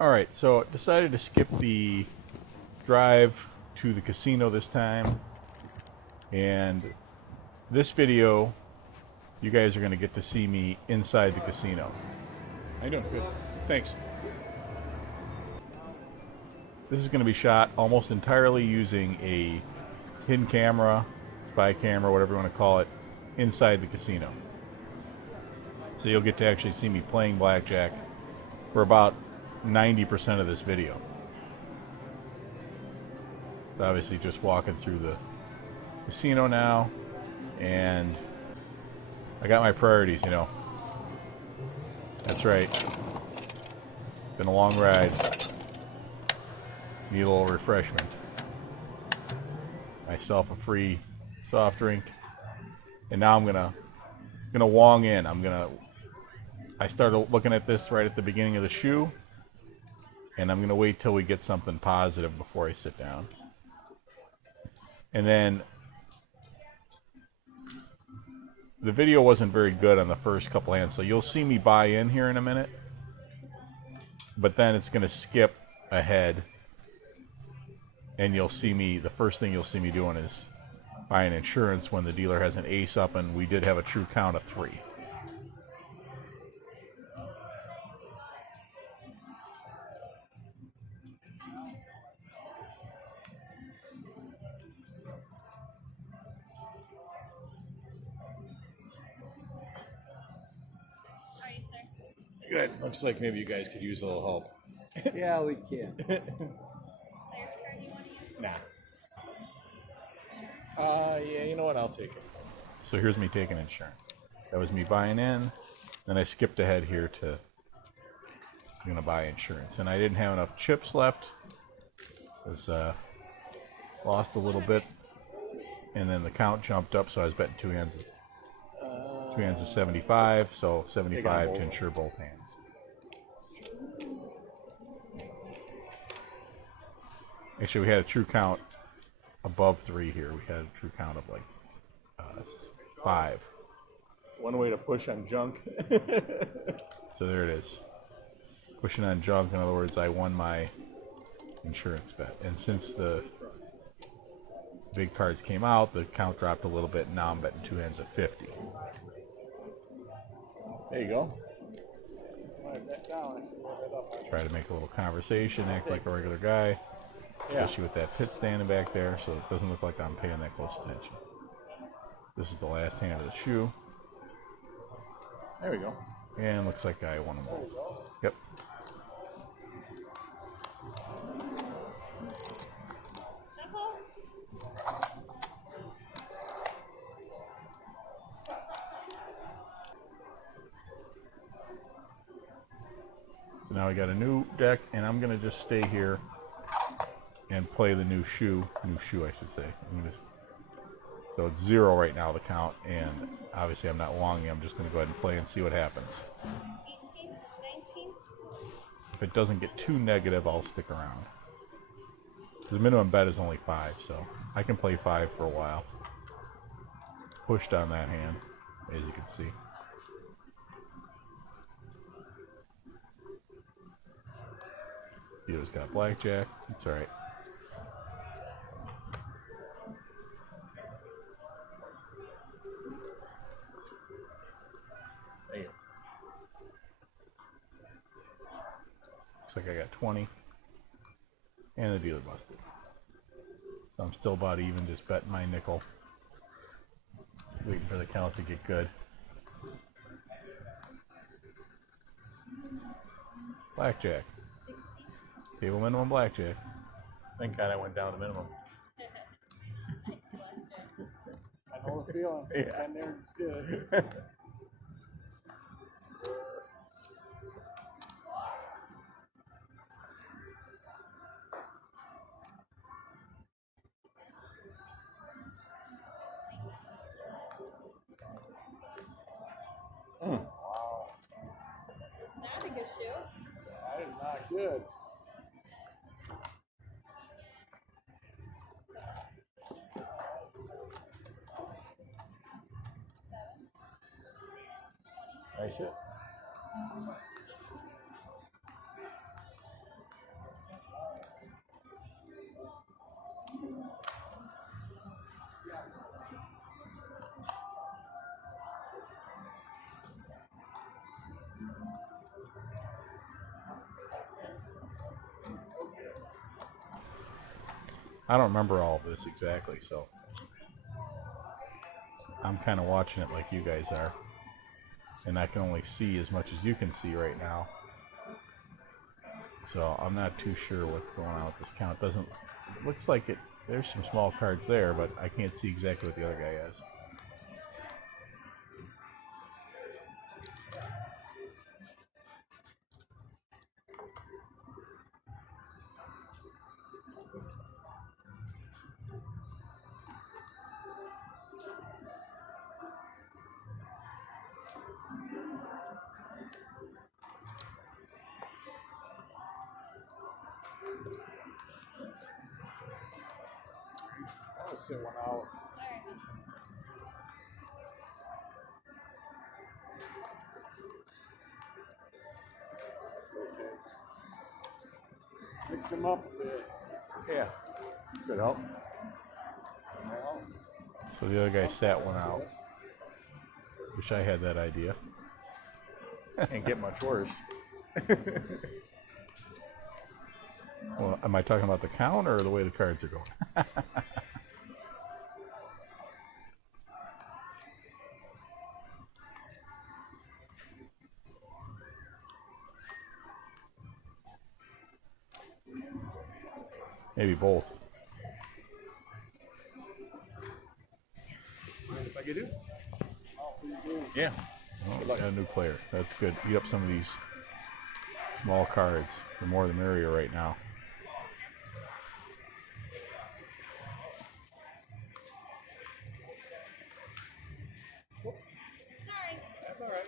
Alright, so decided to skip the drive to the casino this time. And this video, you guys are going to get to see me inside the casino. How you doing? Good. Thanks. This is going to be shot almost entirely using a hidden camera, spy camera, whatever you want to call it, inside the casino. So you'll get to actually see me playing blackjack for about 90% of this video. It's obviously just walking through the casino now, and I got my priorities, you know. That's right. Been a long ride. Need a little refreshment. Myself a free soft drink, and now I'm gonna wong in. I started looking at this right at the beginning of the shoe, and I'm gonna wait till we get something positive before I sit down. And then the video wasn't very good on the first couple hands, so you'll see me buy in here in a minute, but then it's gonna skip ahead, and you'll see me, the first thing you'll see me doing is buying insurance when the dealer has an ace up, and we did have a true count of 3. Good. Looks like maybe you guys could use a little help. Yeah, we can. Nah. Yeah, you know what? I'll take it. So here's me taking insurance. That was me buying in. Then I skipped ahead here to I'm gonna buy insurance, and I didn't have enough chips left. Was lost a little bit, and then the count jumped up, so I was betting two hands of 75, so 75 to insure both hands. Actually, we had a true count above 3 here. We had a true count of like 5. It's one way to push on junk. So there it is. Pushing on junk. In other words, I won my insurance bet. And since the big cards came out, the count dropped a little bit, and now I'm betting two hands of 50. There you go. Try to make a little conversation, act like a regular guy. Especially with that pit standing back there, so it doesn't look like I'm paying that close attention. This is the last hand of the shoe. There we go. And looks like I won them both. Yep. So now I got a new deck, and I'm gonna just stay here and play the new shoe I should say. So it's 0 right now, the count, and obviously I'm not longing. I'm just going to go ahead and play and see what happens. 18, 19. If it doesn't get too negative, I'll stick around. The minimum bet is only 5, so I can play 5 for a while. Pushed on that hand, as you can see. Dealer's got blackjack. It's alright. Looks like I got 20, and the dealer busted. So I'm still about even, just betting my nickel. Waiting for the count to get good. Blackjack. 16. Table minimum blackjack. Thank God I went down to minimum. I know the feeling. Yeah. Been there and stood. Wow. This is not a good shoe. That is not good. Nice hit. I don't remember all of this exactly, so I'm kind of watching it like you guys are. And I can only see as much as you can see right now. So I'm not too sure what's going on with this count. Looks like it, there's some small cards there, but I can't see exactly what the other guy has. I'll sit one out. Alright. Mix them up a bit. Yeah. Good help. Well, So the other guy sat one out. Wish I had that idea. Can't get much worse. Well, am I talking about the count or the way the cards are going? Maybe both. Mind if I get it? oh, please do. Yeah. Oh, got a new player. That's good. Eat up some of these small cards. The more the merrier right now. Sorry. That's all right.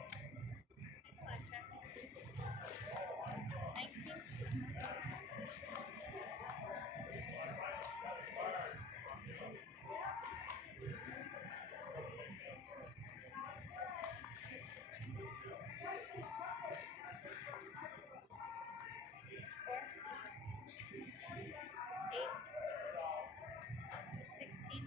Blackjack. 19. Four. 8. 16.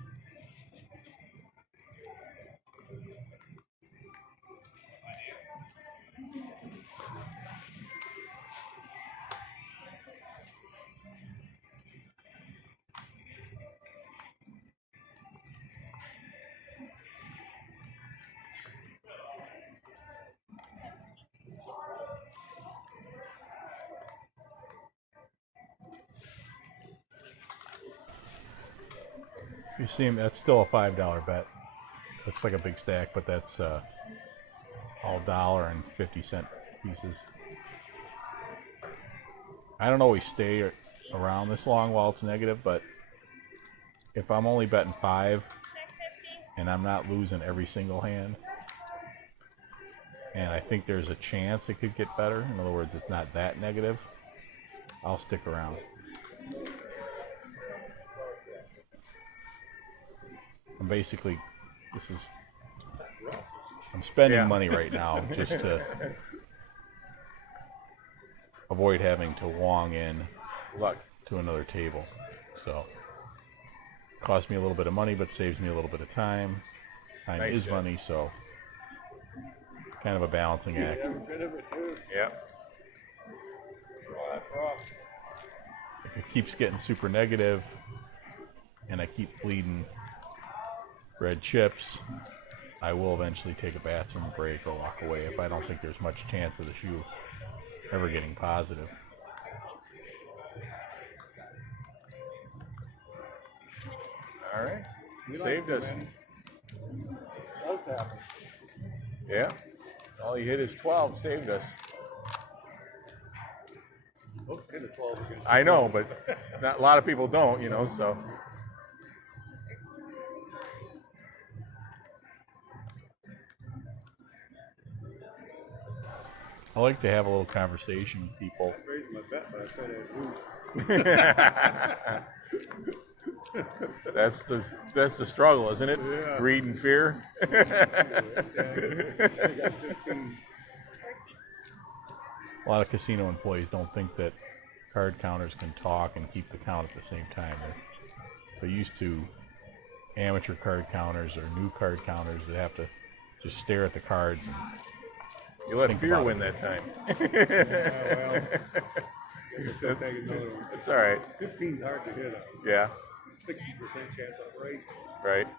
You see him, that's still a $5 bet. Looks like a big stack, but that's all $1.50 pieces. I don't always stay around this long while it's negative, but if I'm only betting 5 Check 50. and I'm not losing every single hand, and I think there's a chance it could get better, in other words, it's not that negative, I'll stick around. I'm basically, I'm spending money right now just to avoid having to wong in Luck. to another table. So, costs me a little bit of money, but saves me a little bit of time. Time Nice, is yeah. money, so kind of a balancing act. Every bit of it, too. Yeah. Oh, that's rough. If it keeps getting super negative, and I keep bleeding red chips, I will eventually take a bathroom break or walk away if I don't think there's much chance of the shoe ever getting positive. All right. We Saved like us. them, man. Does happen. Yeah. All he hit is 12. Saved us. Look, hit a 12 against I know, but not a lot of people don't, you know. So I like to have a little conversation with people. I raised my bet, but I said I'd lose. That's the struggle, isn't it? Yeah. Greed and fear. A lot of casino employees don't think that card counters can talk and keep the count at the same time. They're used to amateur card counters or new card counters that have to just stare at the cards. And You let think fear about win it. that time. Well, guess I should take another one. It's all right. 15's hard to hit on. Yeah, 60% chance I'm right. right. 17.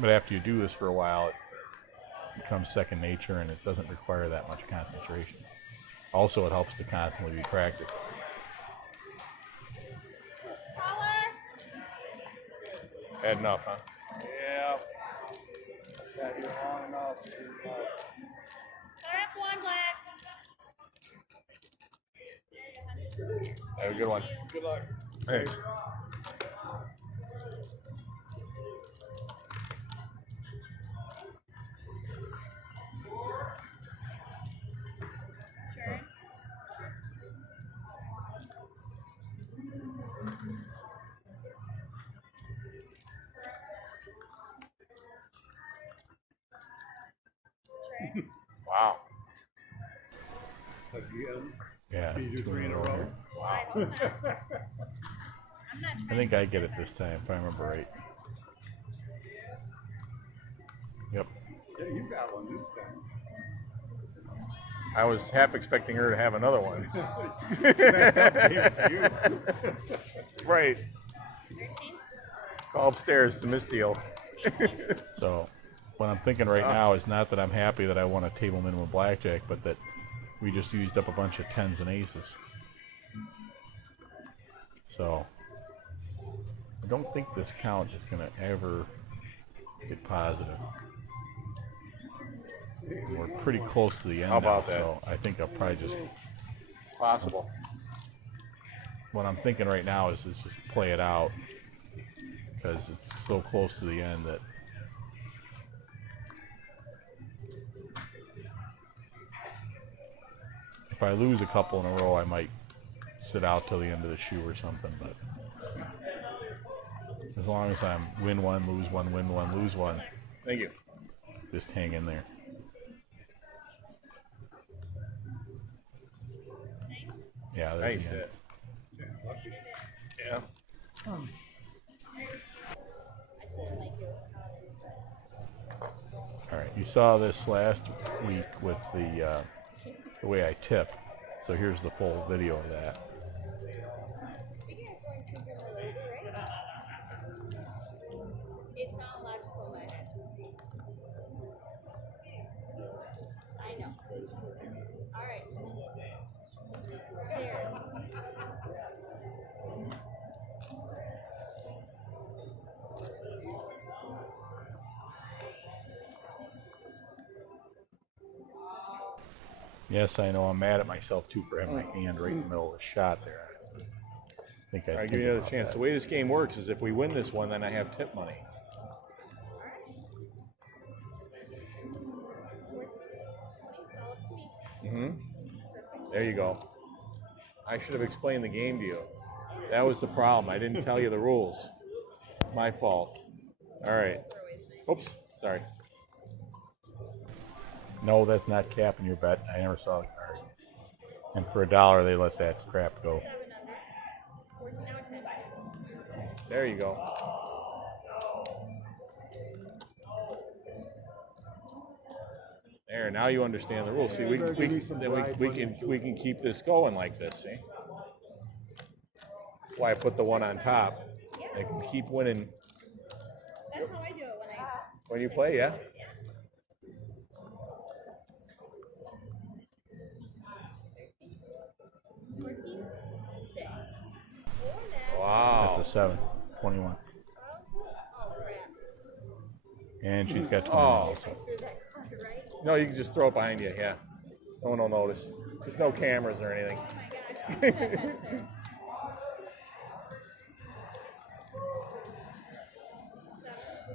But after you do this for a while, it becomes second nature and it doesn't require that much concentration. Also, it helps to constantly be practiced. Caller. Had enough, huh? Yeah. Sat here long enough. Strap one black. Have a good one. Good luck. Thanks. Turn. Wow. Again. Yeah, Can you do 3 in a row? I hope not. I'm not I trying. think I get it this time, if I remember right. Yep. Yeah, you got one this time. I was half expecting her to have another one. Right. 13. Call upstairs to Miss Deal. So, what I'm thinking right now is not that I'm happy that I won a table minimum blackjack, but that we just used up a bunch of tens and aces. So, I don't think this count is going to ever get positive. We're pretty close to the end How about now, that? so I think I'll probably just, It's possible. what I'm thinking right now is just play it out, because it's so close to the end that if I lose a couple in a row, I might sit out till the end of the shoe or something, but as long as I'm win one, lose one, win one, lose one, Thank you. just hang in there. Yeah, there's Nice the end. hit. Yeah. All right, you saw this last week with the way I tip, so here's the full video of that. It's not logical in my head. I know. All right. Stairs. Yes, I know I'm mad at myself too for having my hand right in the middle of the shot there. I think All right, give me another chance. The way this game works is if we win this one, then I have tip money. All up to me. Mm-hmm. There you go. I should have explained the game to you. That was the problem. I didn't tell you the rules. My fault. All right. Oops. Sorry. No, that's not capping your bet. I never saw the card. And for $1, they let that crap go. 7 under. 14 now 10. There you go. There. Now you understand the rules. See, we can keep this going like this. See. That's why I put the one on top. I can keep winning That's how I do it when I. when you play. Yeah. 14. 6. Wow. That's a 7. 21. Oh, crap. And she's got 20 Oh. also. Through that card, right? No, you can just throw it behind you. Yeah. No one will notice. There's no cameras or anything. Oh my gosh. That's it.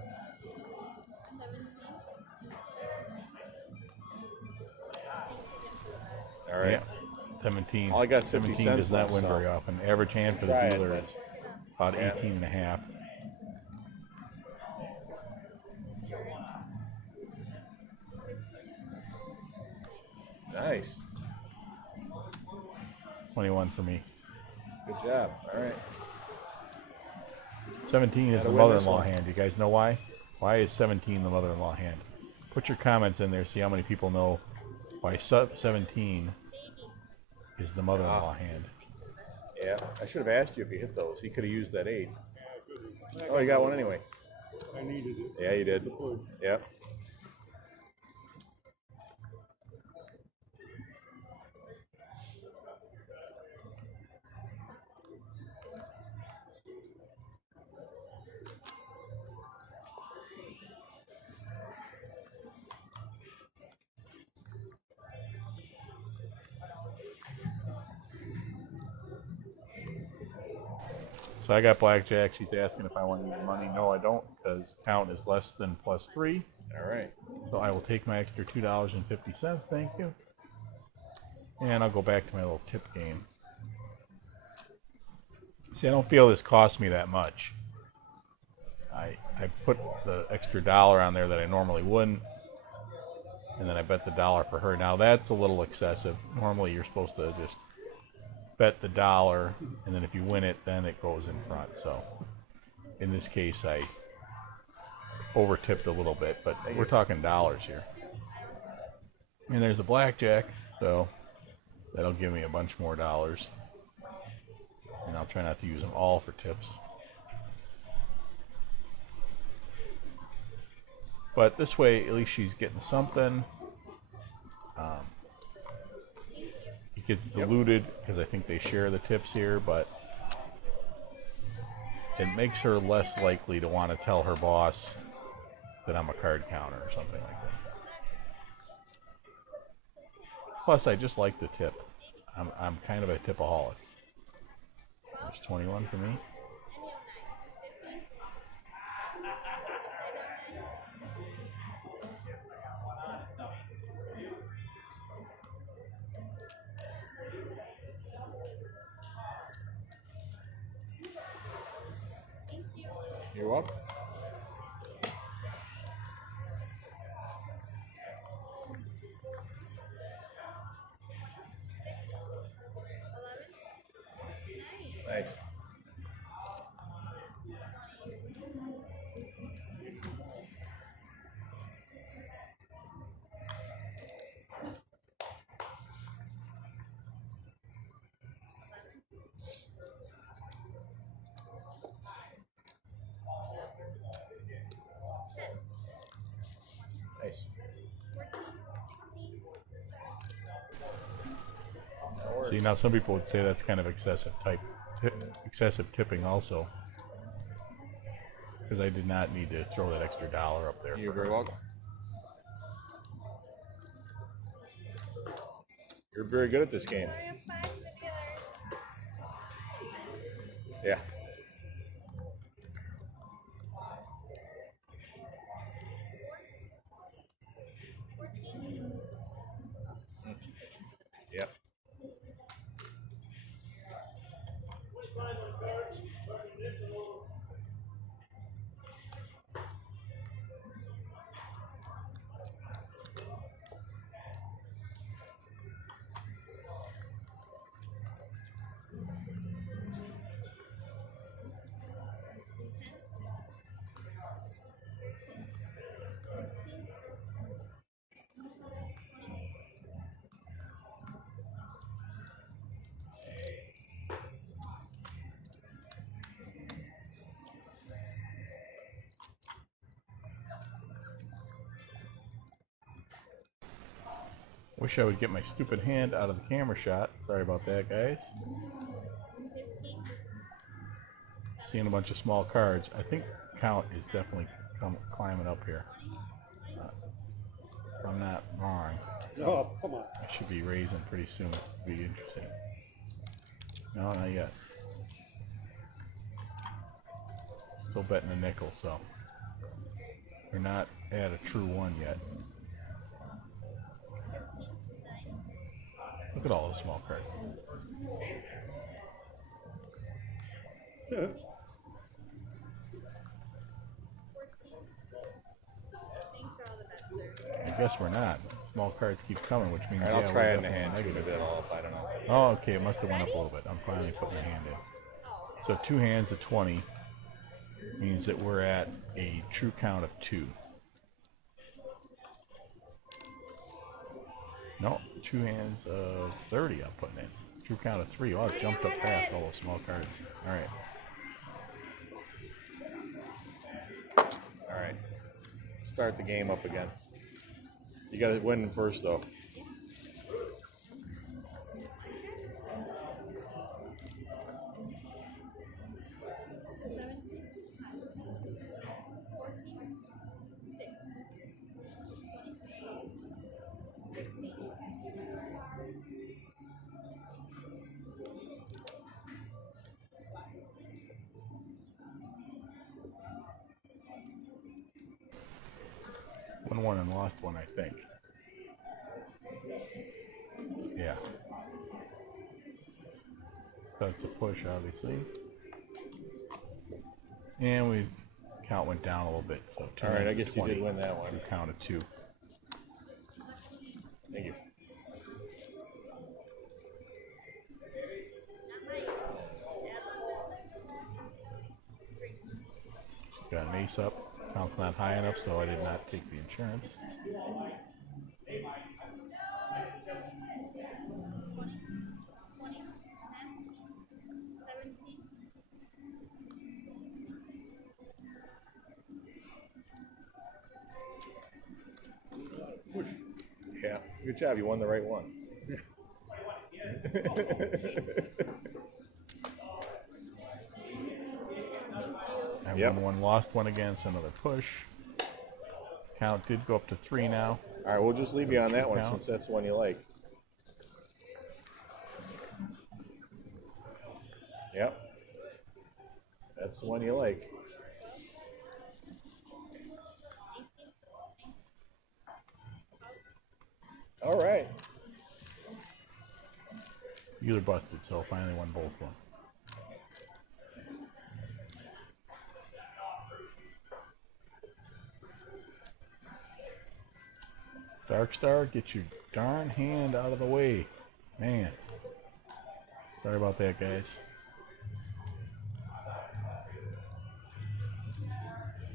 17. All right. Yeah. 17. All I got is 50 17 cents does not left, win so very often. Average hand for the try it, dealer but- is about Yeah. 18 and a half. Nice. 21 for me. Good job. All right. 17 is Gotta the win this mother-in-law one. hand. You guys know why? Why is 17 the mother-in-law hand? Put your comments in there. See how many people know why 17 is the mother-in-law hand. Yeah. I should have asked you if you hit those. He could have used that 8. Oh, you got one anyway. I needed it. Yeah, you did. Yep. So I got blackjack. She's asking if I want to use money. No, I don't, because count is less than +3. All right. So I will take my extra $2.50. Thank you. And I'll go back to my little tip game. See, I don't feel this cost me that much. I put the extra dollar on there that I normally wouldn't, and then I bet the dollar for her. Now that's a little excessive. Normally you're supposed to just bet the dollar, and then if you win it, then it goes in front. So in this case, I over tipped a little bit, but we're talking dollars here. And there's a blackjack, so that'll give me a bunch more dollars. And I'll try not to use them all for tips. But this way, at least she's getting something. It gets diluted because I think they share the tips here, but it makes her less likely to want to tell her boss that I'm a card counter or something like that. Plus, I just like the tip. I'm kind of a tipaholic. There's 21 for me. You're welcome. Nice. Nice. See, now some people would say that's kind of excessive tipping also, because I did not need to throw that extra dollar up there. You're for her. very welcome. You're very good at this game. Yeah. Yep. Wish I would get my stupid hand out of the camera shot. Sorry about that, guys. Seeing a bunch of small cards. I think count is definitely climbing up here. If I'm not wrong, Oh, come on. I should be raising pretty soon. It'll be interesting. No, not yet. Still betting a nickel, so we're not at a true one yet. Look at all those small cards. Thanks for all the bets, sir. I guess we're not. Small cards keep coming, which means All right, I'll yeah, try we're it in the definitely hand too. negative. Maybe that'll help. I don't know. Oh, okay. It must have went up a little bit. I'm finally putting my hand in. So 2 hands of 20 means that we're at a true count of 2. No, 2 hands of 30 I'm putting in. True count of 3. Oh, it jumped up fast, all those small cards. Alright. Alright. Start the game up again. You gotta win first though. Won one and lost one, I think. Yeah. That's a push, obviously. And we count went down a little bit, so 2 Alright, I hands of guess you 20. did win that one. True count of 2. Thank you. Got an ace up. Count's not high enough, so I did not take the insurance. Yeah, good job. You won the right one. I Yep. won one, lost one again, so another push. Count did go up to 3 now. All right, we'll just leave you on that one Count. since that's the one you like. Yep. That's the one you like. All right. You were busted, so finally won both of them. Dark Star, get your darn hand out of the way. Man. Sorry about that, guys.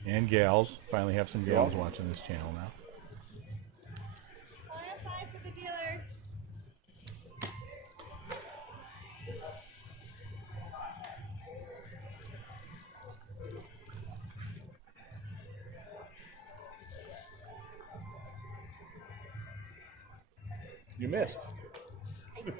And gals. Finally have some gals watching this channel now. Five for the dealers. You missed. Oh,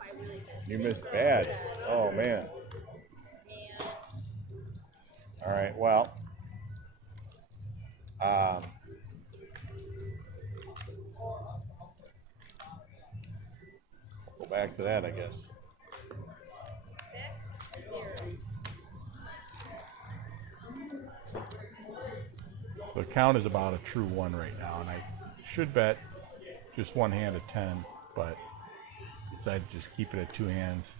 I really missed. You missed bad. Oh, man. Man. All right, well. Go back to that, I guess. So the count is about a true 1 right now, and I should bet just 1 hand at 10, but decided to just keep it at 2 hands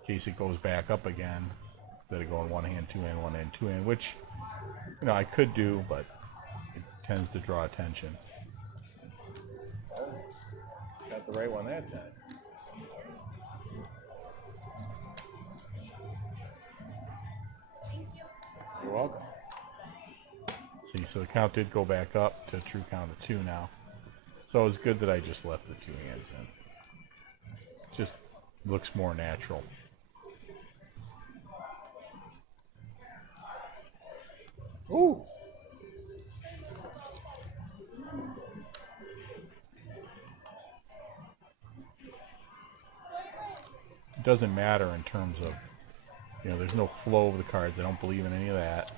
in case it goes back up again instead of going 1 hand, 2 hand, 1 hand, 2 hand, which, you know, I could do, but it tends to draw attention. Got the right one that time. You're welcome. See, so the count did go back up to a true count of 2 now. So it was good that I just left the 2 hands in. Just looks more natural. Ooh. It doesn't matter in terms of, you know, there's no flow of the cards. I don't believe in any of that.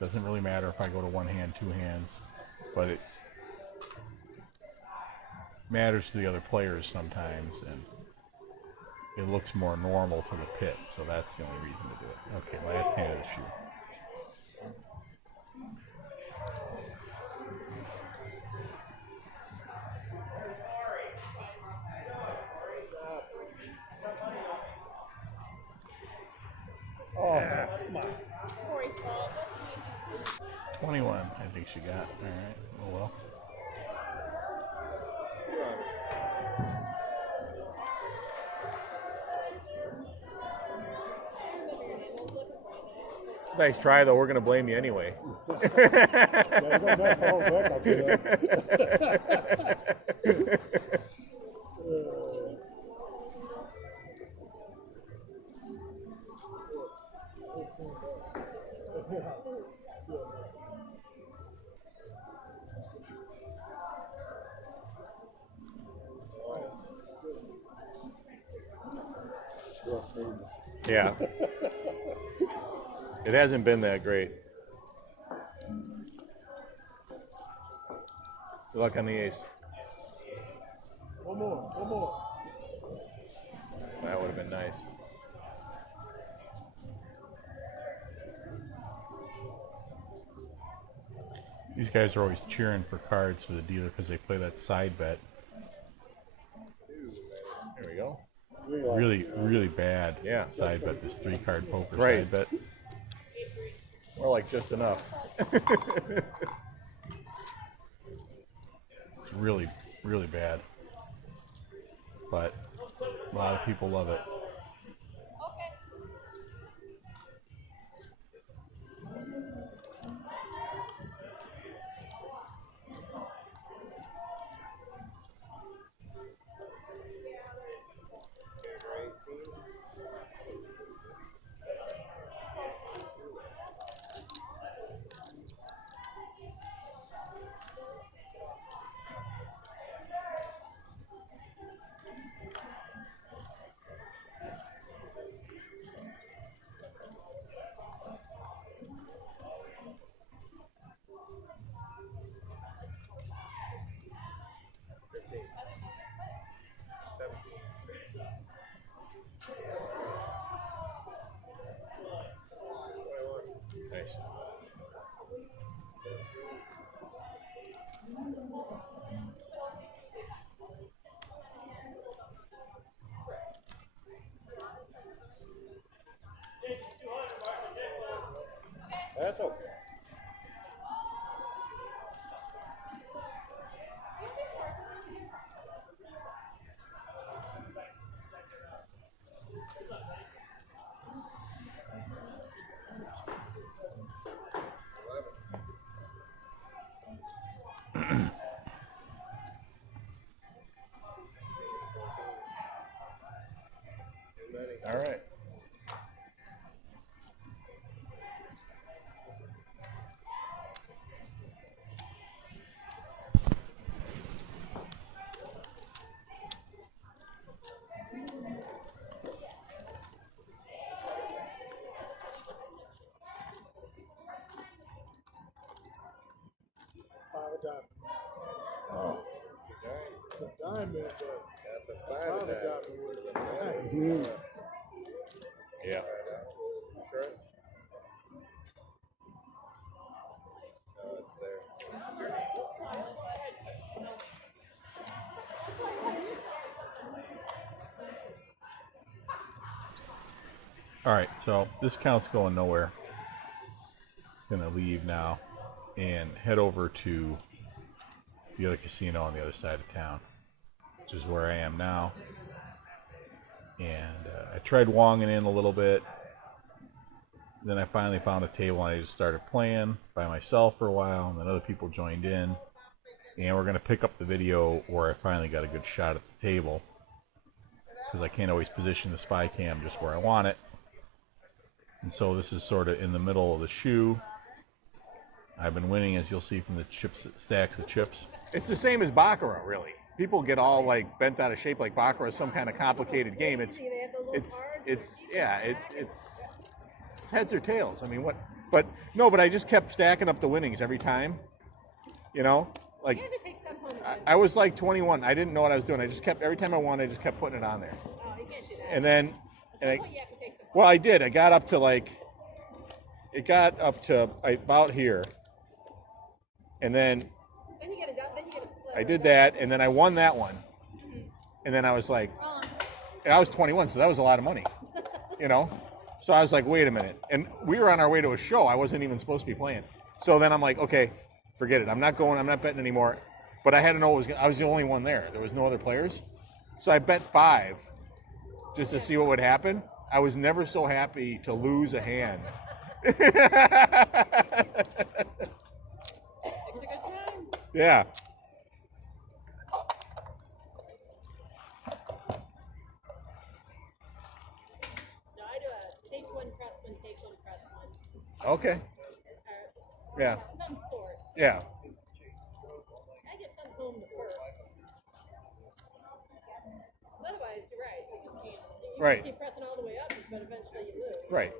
Doesn't really matter if I go to 1 hand, 2 hands, but it matters to the other players sometimes, and it looks more normal to the pit, so that's the only reason to do it. Okay, last hand of the shoe. Come on. Corey's fault. 21, I think she got. All right. Oh well. Nice try, though. We're going to blame you anyway. Yeah. It hasn't been that great. Good luck on the ace. One more. That would have been nice. These guys are always cheering for cards for the dealer because they play that side bet. There we go. Really, really bad Yeah. side bet. This 3-card poker Right. side bet. More like just enough. It's really, really bad. But a lot of people love it. Okay. Nice. That's okay. All right. Oh. It's a diamond, but five of diamond would have been nice. Yeah. Insurance? No, it's there. All right, so this count's going nowhere. Gonna leave now and head over to the other casino on the other side of town, which is where I am now. And I tried wonging in a little bit. Then I finally found a table and I just started playing by myself for a while, and then other people joined in. And we're gonna pick up the video where I finally got a good shot at the table, because I can't always position the spy cam just where I want it. And so this is sort of in the middle of the shoe. I've been winning, as you'll see from the chips, stacks of chips. It's the same as Baccarat, really. People get all like bent out of shape like Baccarat is some kind of complicated game. It's heads or tails. I mean, what? But no, but I just kept stacking up the winnings every time. You know, like You have to take some home. I was like 21. I didn't know what I was doing. I just kept every time I won, I just kept putting it on there. Oh, you can't do that. And then, At and some point you have to take some home. well, I did. I got up to like, it got up to about here, and then Then you gotta split. I did that, and then I won that one, and then I was like, Oh, and I was 21, so that was a lot of money, you know. So I was like, wait a minute. And we were on our way to a show. I wasn't even supposed to be playing. So then I'm like, okay, forget it. I'm not going. I'm not betting anymore. But I had to know I was the only one there. There was no other players. So I bet 5 just to see what would happen. I was never so happy to lose a hand. Yeah. No, I do a take one, press one, take one, press one. Okay. Yeah. Some sort. Yeah. I get some home the first. Otherwise, you're right. You Right. just keep pressing all the way up, but eventually you lose. Right.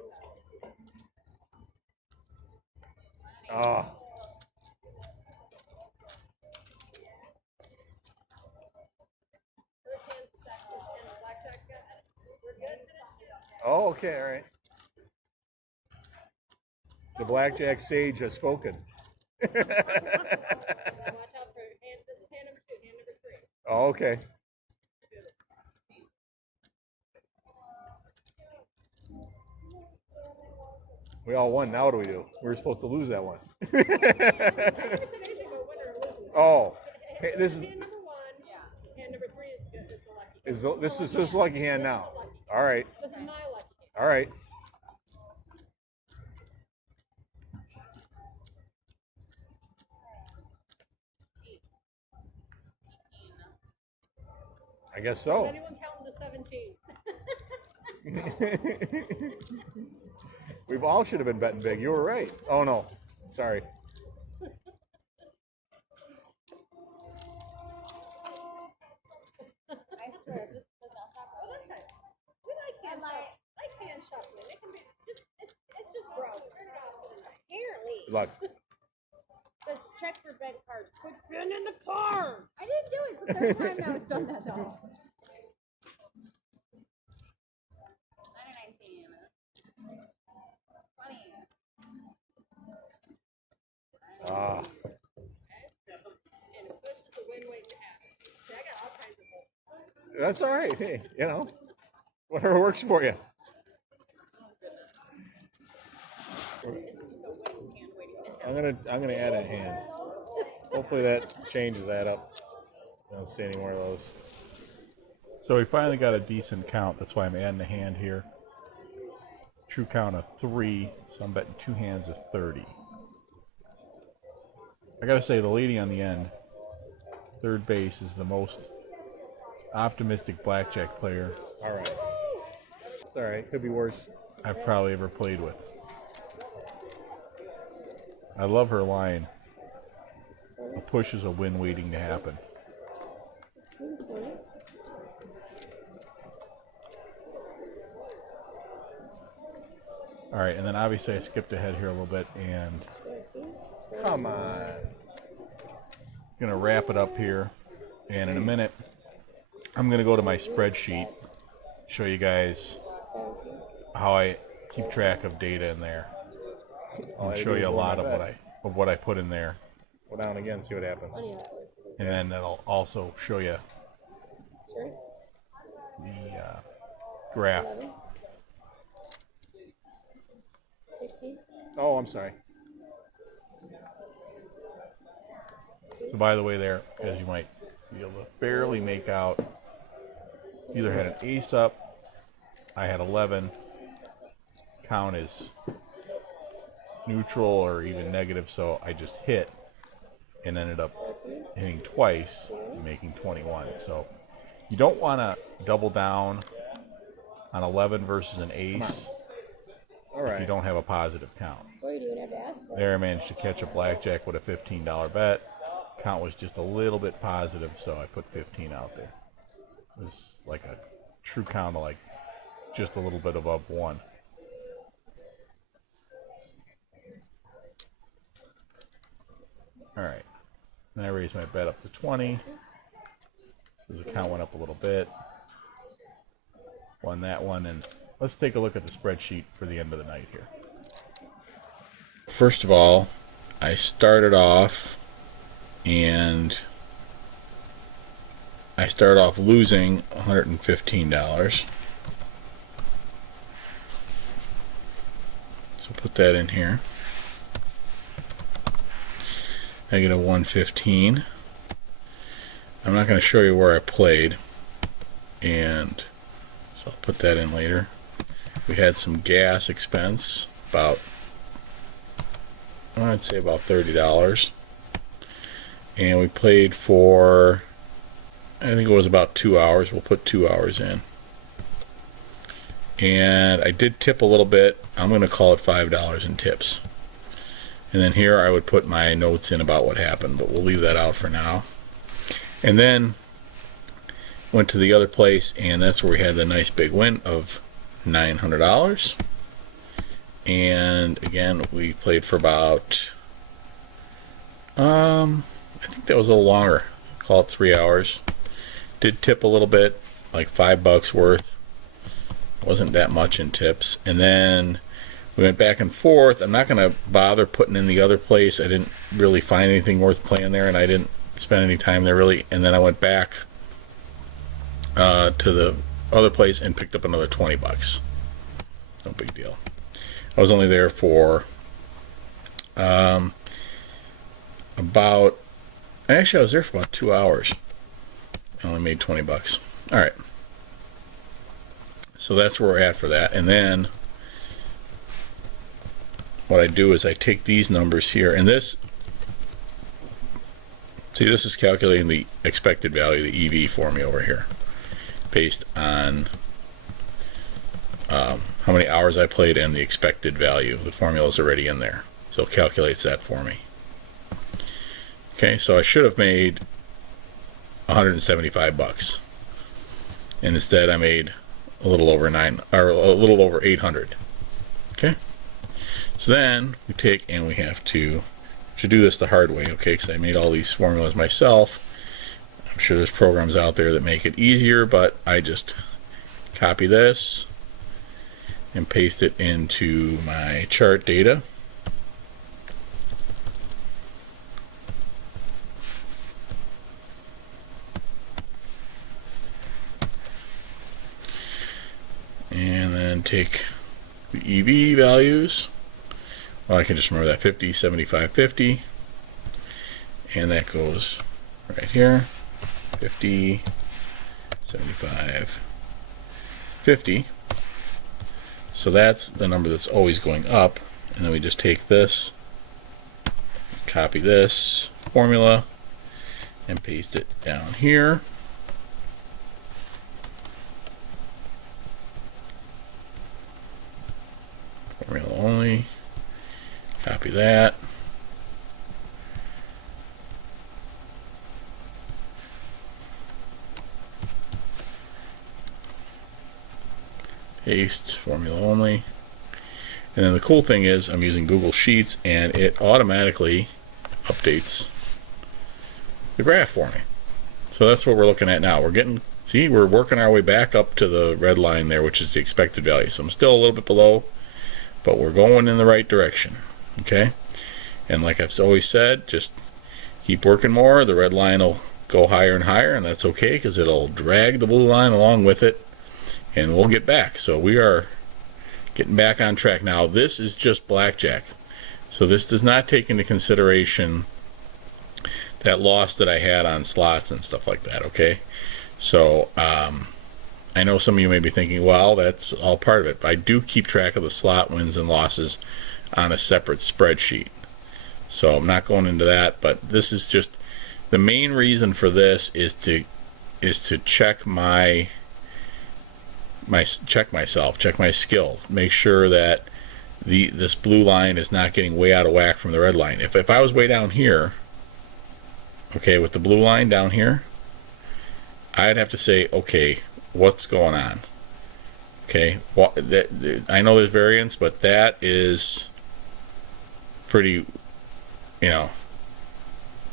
Oh. First hand, second hand, blackjack. We're good. Oh, okay. All right. The blackjack sage has spoken. Watch out for hand. This is hand number 2, hand number 3. Oh, okay. We all won. Now what do we do? We were supposed to lose that one. I never said anything about winner or loser. Oh, hey, this is Hand number 1. Yeah. Hand number 3 is the lucky. this is his lucky hand now. All right. This is my lucky hand. All right. I guess Is so. anyone counting to 17? We've all should have been betting big. You were right. Oh no, sorry. I swear, this does not stop. Oh, that's nice. We like hand shuffling. It can be just it's just broke. Turn it off for the night. Apparently. Good luck. Let's check your bank cards. Put pen in the car. I didn't do it. It's the third time now it's done that though. 19. 20. Ah, And a push is a win waiting to happen. See, I got all kinds of holes. that's all right. Hey, you know, whatever works for you. I'm gonna add a hand. Hopefully that changes that up. I don't see any more of those. So we finally got a decent count. That's why I'm adding a hand here. True count of 3, so I'm betting 2 hands of 30. I gotta say, the lady on the end, third base, is the most optimistic blackjack player All right. It's all right. Could be worse. I've probably ever played with. I love her line. A push is a win waiting to happen. All right, and then obviously I skipped ahead here a little bit and Come on. gonna wrap it up here. And in a minute, I'm gonna go to my spreadsheet, show you guys how I keep track of data in there, All I and do show is you a roll my lot of bet. what I put in there, Go down again. See what happens. and then that'll also show you the graph. 16. Oh, I'm sorry. So by the way, there, as you might be able to barely make out, either had an ace up, I had 11. Count is neutral or even negative, so I just hit and ended up hitting twice and making 21. So you don't want to double down on 11 versus an ace All if right. you don't have a positive count. What do you have to ask for? There I managed to catch a blackjack with a $15 bet. Count was just a little bit positive, so I put 15 out there. It was like a true count of like just a little bit above 1. All right, then I raised my bet up to 20. So the count went up a little bit. Won that one, and let's take a look at the spreadsheet for the end of the night here. First of all, I started off and I started off losing $115. So put that in here. Negative 115. I'm not going to show you where I played, and so I'll put that in later. We had some gas expense, about, I'd say about $30. And we played for, I think it was about 2 hours. We'll put 2 hours in. And I did tip a little bit. I'm going to call it $5 in tips. And then here I would put my notes in about what happened, but we'll leave that out for now. And then went to the other place, and that's where we had the nice big win of $900. And again, we played for about, I think that was a little longer. Call it 3 hours. Did tip a little bit, like $5 worth. Wasn't that much in tips. And then we went back and forth. I'm not going to bother putting in the other place. I didn't really find anything worth playing there, and I didn't spend any time there really. And then I went back to the other place and picked up another $20. No big deal. I was only there for about, actually I was there for about 2 hours. I only made $20. All right. So that's where we're at for that. And then what I do is I take these numbers here, and this, see, this is calculating the expected value, the EV for me over here, based on how many hours I played and the expected value. The formula is already in there, so it calculates that for me. Okay, so I should have made $175, and instead I made a little over a little over 800. Okay, so then we take and we have to do this the hard way, okay, because I made all these formulas myself. I'm sure there's programs out there that make it easier, but I just copy this and paste it into my chart data. And then take the EV values. Well, I can just remember that 50, 75, 50. And that goes right here. 50, 75, 50. So that's the number that's always going up. And then we just take this, copy this formula, and paste it down here. Formula only. Copy that. Paste formula only. And then the cool thing is I'm using Google Sheets, and it automatically updates the graph for me. So that's what we're looking at now. We're getting, see, we're working our way back up to the red line there, which is the expected value. So I'm still a little bit below, but we're going in the right direction. Okay, and like I've always said, just keep working more. The red line will go higher and higher, and that's okay because it'll drag the blue line along with it, and we'll get back. So we are getting back on track now. This is just blackjack, so this does not take into consideration that loss that I had on slots and stuff like that. Okay, so I know some of you may be thinking, well, that's all part of it. But I do keep track of the slot wins and losses on a separate spreadsheet, so I'm not going into that. But this is just the main reason for this is to check my myself, check my skill, make sure that this blue line is not getting way out of whack from the red line. If I was way down here, okay, with the blue line down here, I'd have to say, okay, what's going on? Okay, well, I know there's variance, but that is pretty,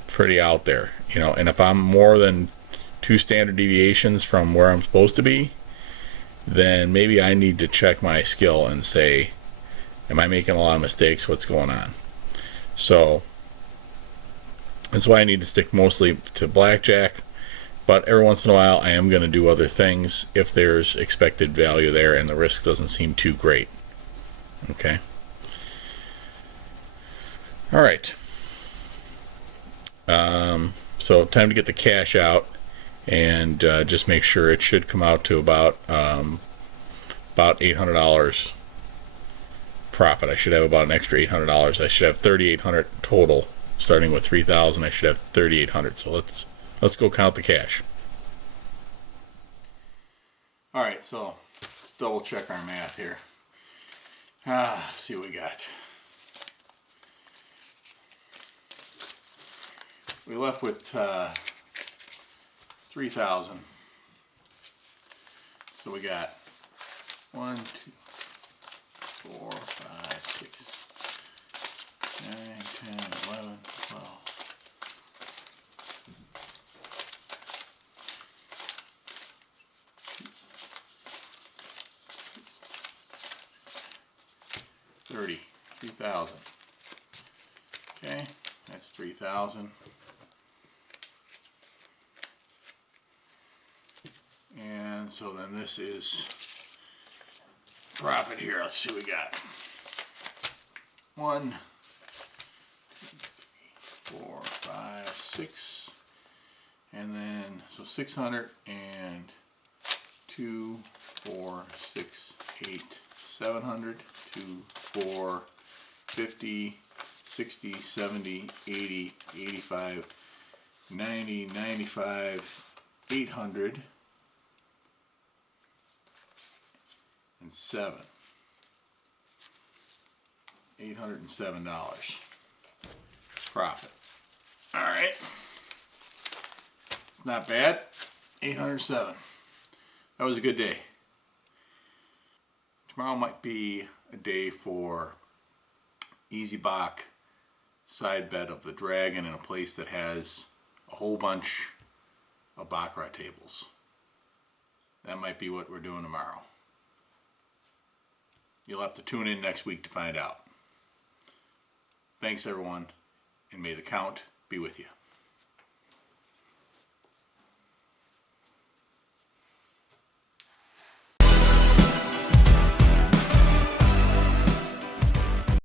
pretty out there, and if I'm more than 2 standard deviations from where I'm supposed to be, then maybe I need to check my skill and say, am I making a lot of mistakes? What's going on? So that's why I need to stick mostly to blackjack, but every once in a while I am going to do other things if there's expected value there and the risk doesn't seem too great. Okay, right. So time to get the cash out, and just make sure it should come out to about $800 profit. I should have about an extra $800. I should have $3,800 total, starting with $3,000. I should have $3,800. So let's go count the cash. All right, so let's double check our math here. See what we got. We left with 3,000. So we got 1, 2, 4, 5, 6, 9, 10, 11, 12. $3,000. Okay, that's 3,000. And so then this is profit here. Let's see what we got. 1, 2, 3, 4, 5, 6. And then, so 600 and 2, 4, 6, 8, 700, 2, 4, 50, 60, 70, 80, 85, 90, 95, 800, and 7. $807 profit. All right, it's not bad. 807. That was a good day. Tomorrow might be a day for easy bach, side bet of the dragon in a place that has a whole bunch of baccarat tables. That might be what we're doing tomorrow. You'll have to tune in next week to find out. Thanks everyone, and may the count be with you.